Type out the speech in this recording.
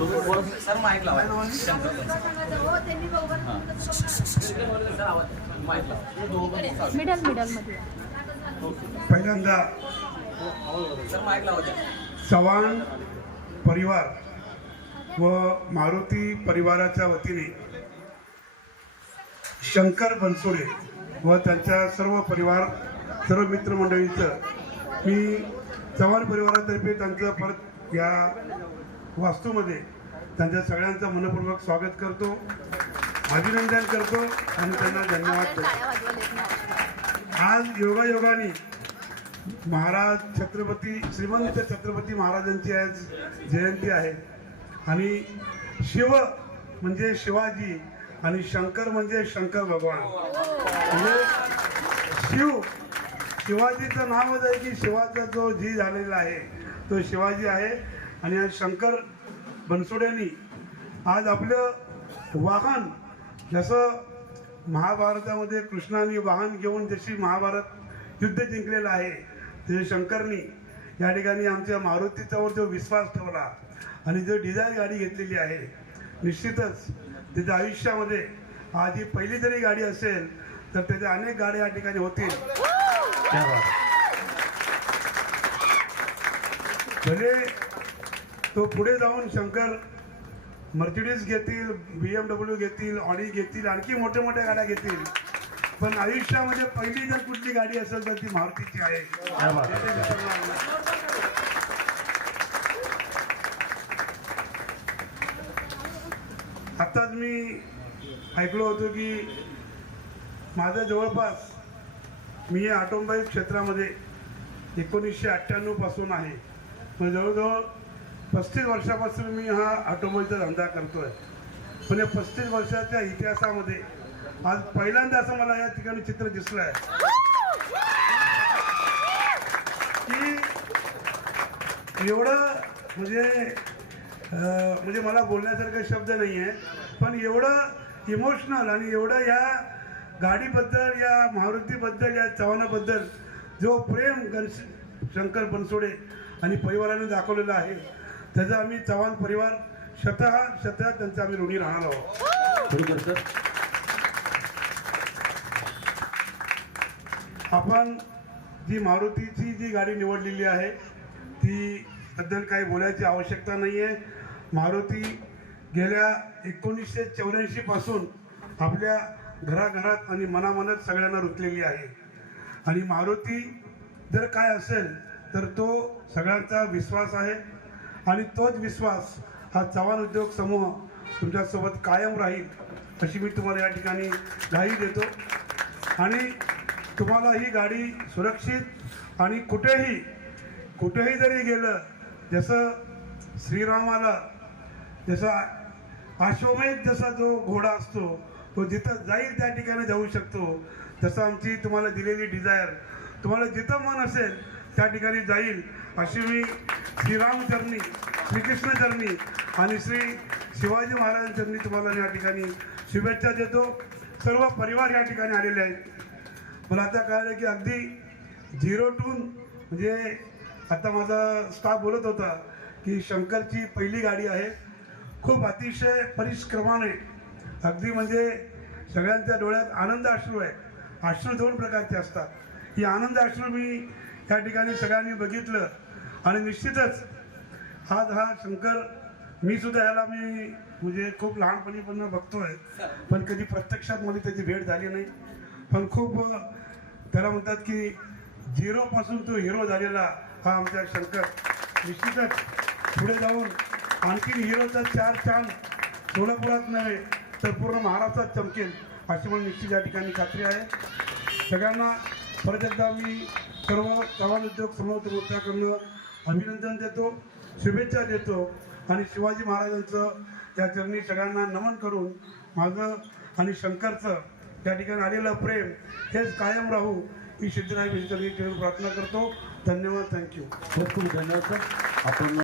Sir mic लावा. Shankar middle मध्ये पहिल्यांदा सर माईक लावा. चव्हाण परिवार व मारुती परिवाराच्या वतीने शंकर बनसोडे व त्यांच्या सर्व परिवार सर्व मित्रमंडळीचं मी चव्हाण परिवारातर्फे त्यांचं परत या वास्तूमध्ये त्यांच्या सगळ्यांचं मनपूर्वक स्वागत करतो, अभिनंदन करतो आणि त्यांना धन्यवाद देतो. आज योगायोगाने महाराज छत्रपती श्रीमंत छत्रपती महाराजांची आज जयंती आहे आणि शिव म्हणजे शिवाजी आणि शंकर म्हणजे शंकर भगवान. म्हणजे शिवाजीचं नावच आहे की शिवाचा जो जी झालेला आहे तो शिवाजी आहे. आणि आज शंकर बनसोड्यांनी आज आपलं वाहन, जसं महाभारतामध्ये कृष्णाने वाहन घेऊन जशी महाभारत युद्ध जिंकलेलं आहे, ते शंकरनी या ठिकाणी आमच्या मारुतीच्यावर जो विश्वास ठेवला आणि जो डिझायर गाडी घेतलेली आहे, निश्चितच त्याच्या आयुष्यामध्ये आज ही पहिली जरी गाडी असेल तर त्याच्या अनेक गाड्या या ठिकाणी होतील. भले तो पुढे जाऊन शंकर मर्सिडीज घेतील, BMW घेतील, ऑडी घेतील, आणखी मोठ्या मोठ्या गाड्या घेतील, पण आयुष्यामध्ये पहिली जर कुठली गाडी असेल तर ती मारुतीची आहे. आत्ताच मी ऐकलो होतो की माझं जवळपास मी ऑटोमोबाईल क्षेत्रामध्ये 1998 पासून आहे. म्हणजे जवळजवळ 35 वर्षापासून मी हा ऑटोमोबाईलचा धंदा करतोय. पण या 35 वर्षाच्या इतिहासामध्ये आज पहिल्यांदा असं मला या ठिकाणी चित्र दिसलं आहे की एवढं म्हणजे मला बोलण्यासारखे शब्द नाही आहे, पण एवढं इमोशनल आणि एवढं या गाडीबद्दल, या मारुतीबद्दल, या चव्हाणाबद्दल जो प्रेम शंकर बनसोडे आणि परिवाराने दाखवलेला आहे, त्याचा आम्ही चव्हाण परिवार शतः त्यांचा आम्ही ऋणी राहणार आहोत. आपण जी मारुतीची जी गाडी निवडलेली आहे ती बद्दल काही बोलायची आवश्यकता नाही आहे. मारुती गेल्या 1984 पासून आपल्या घराघरात आणि मनामनात सगळ्यांना रुतलेली आहे. आणि मारुती जर काय असेल तर तो सगळ्यांचा विश्वास आहे आणि तोच विश्वास हा चव्हाण उद्योग समूह तुमच्यासोबत कायम राहील अशी मी तुम्हाला या ठिकाणी ग्वाही देतो. आणि तुम्हाला ही गाडी सुरक्षित आणि कुठेही जरी गेलं, जसं श्रीरामाला जसा अश्वमेध जसा जो घोडा असतो तो जिथं जाईल त्या ठिकाणी जाऊ शकतो, तसं आमची तुम्हाला दिलेली डिझायर तुम्हाला जिथं मन असेल त्या ठिकाणी जाईल अशी मी श्रीराम चरणी, श्रीकृष्ण चरणी आणि श्री शिवाजी महाराजांचरणी तुम्हाला या ठिकाणी शुभेच्छा देतो. सर्व परिवार या ठिकाणी आलेले आहेत. मला आता कळलं की अगदी 0 टू म्हणजे आता माझा स्टाफ बोलत होता की शंकरची पहिली गाडी आहे. खूप अतिशय परिश्रमाने अगदी म्हणजे सगळ्यांच्या डोळ्यात आनंद अश्रू आहे. अश्रू 2 प्रकारचे असतात. ही आनंद अश्रू मी या ठिकाणी सगळ्यांनी बघितलं आणि निश्चितच आज हा शंकर मी सुद्धा ह्याला म्हणजे खूप लहानपणीपासून बघतोय, पण कधी प्रत्यक्षात मला त्याची भेट झाली नाही. पण खूप त्याला म्हणतात की 0 पासून तो हिरो झालेला हा आमचा शंकर निश्चितच पुढे जाऊन आणखी हिरोचा 4 चांद सोलापुरात नव्हे तर पूर्ण महाराष्ट्रात चमकेल अशी मला निश्चित या ठिकाणी खात्री आहे. सगळ्यांना परत एकदा मी सर्व चव्हाण उद्योग समूहाकडनं अभिनंदन देतो, शुभेच्छा देतो आणि शिवाजी महाराजांचं त्या चरणी सगळ्यांना नमन करून माझं आणि शंकरचं त्या ठिकाणी आलेलं प्रेम हेच कायम राहू ही सिद्धराय प्रार्थना करतो. धन्यवाद. थँक्यू. खूप खूप धन्यवाद सर. आपण